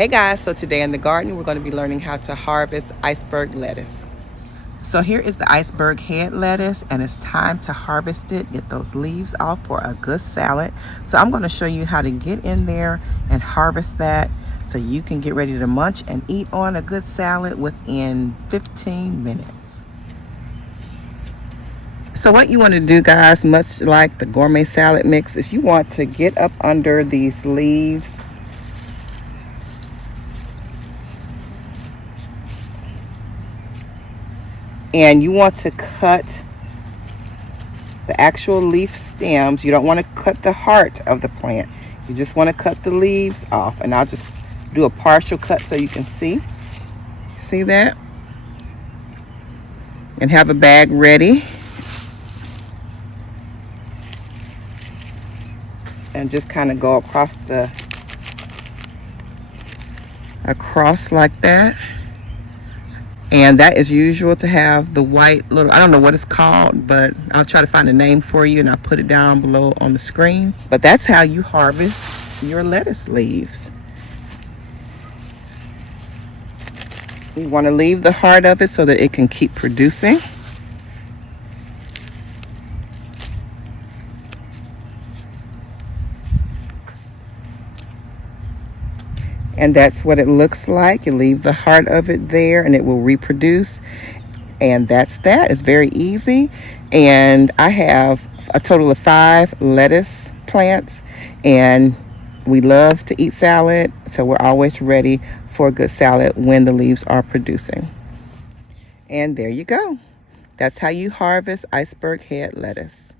Hey guys, so today in the garden we're going to be learning how to harvest iceberg lettuce. So here is the iceberg head lettuce and it's time to harvest it, get those leaves off for a good salad. So I'm going to show you how to get in there and harvest that so you can get ready to munch and eat on a good salad within 15 minutes. So what you want to do, guys, much like the gourmet salad mix, is you want to get up under these leaves and you want to cut the actual leaf stems. You don't want to cut the heart of the plant. You just want to cut the leaves off. And I'll just do a partial cut so you can see that, and have a bag ready. And just kind of go across like that. And that is usual to have the white little, I don't know what it's called, but I'll try to find a name for you and I'll put it down below on the screen. But that's how you harvest your lettuce leaves. You want to leave the heart of it so that it can keep producing. And that's what it looks like. You leave the heart of it there and it will reproduce. And that's that. It's very easy. And I have a total of 5 lettuce plants. And we love to eat salad. So we're always ready for a good salad when the leaves are producing. And there you go. That's how you harvest iceberg head lettuce.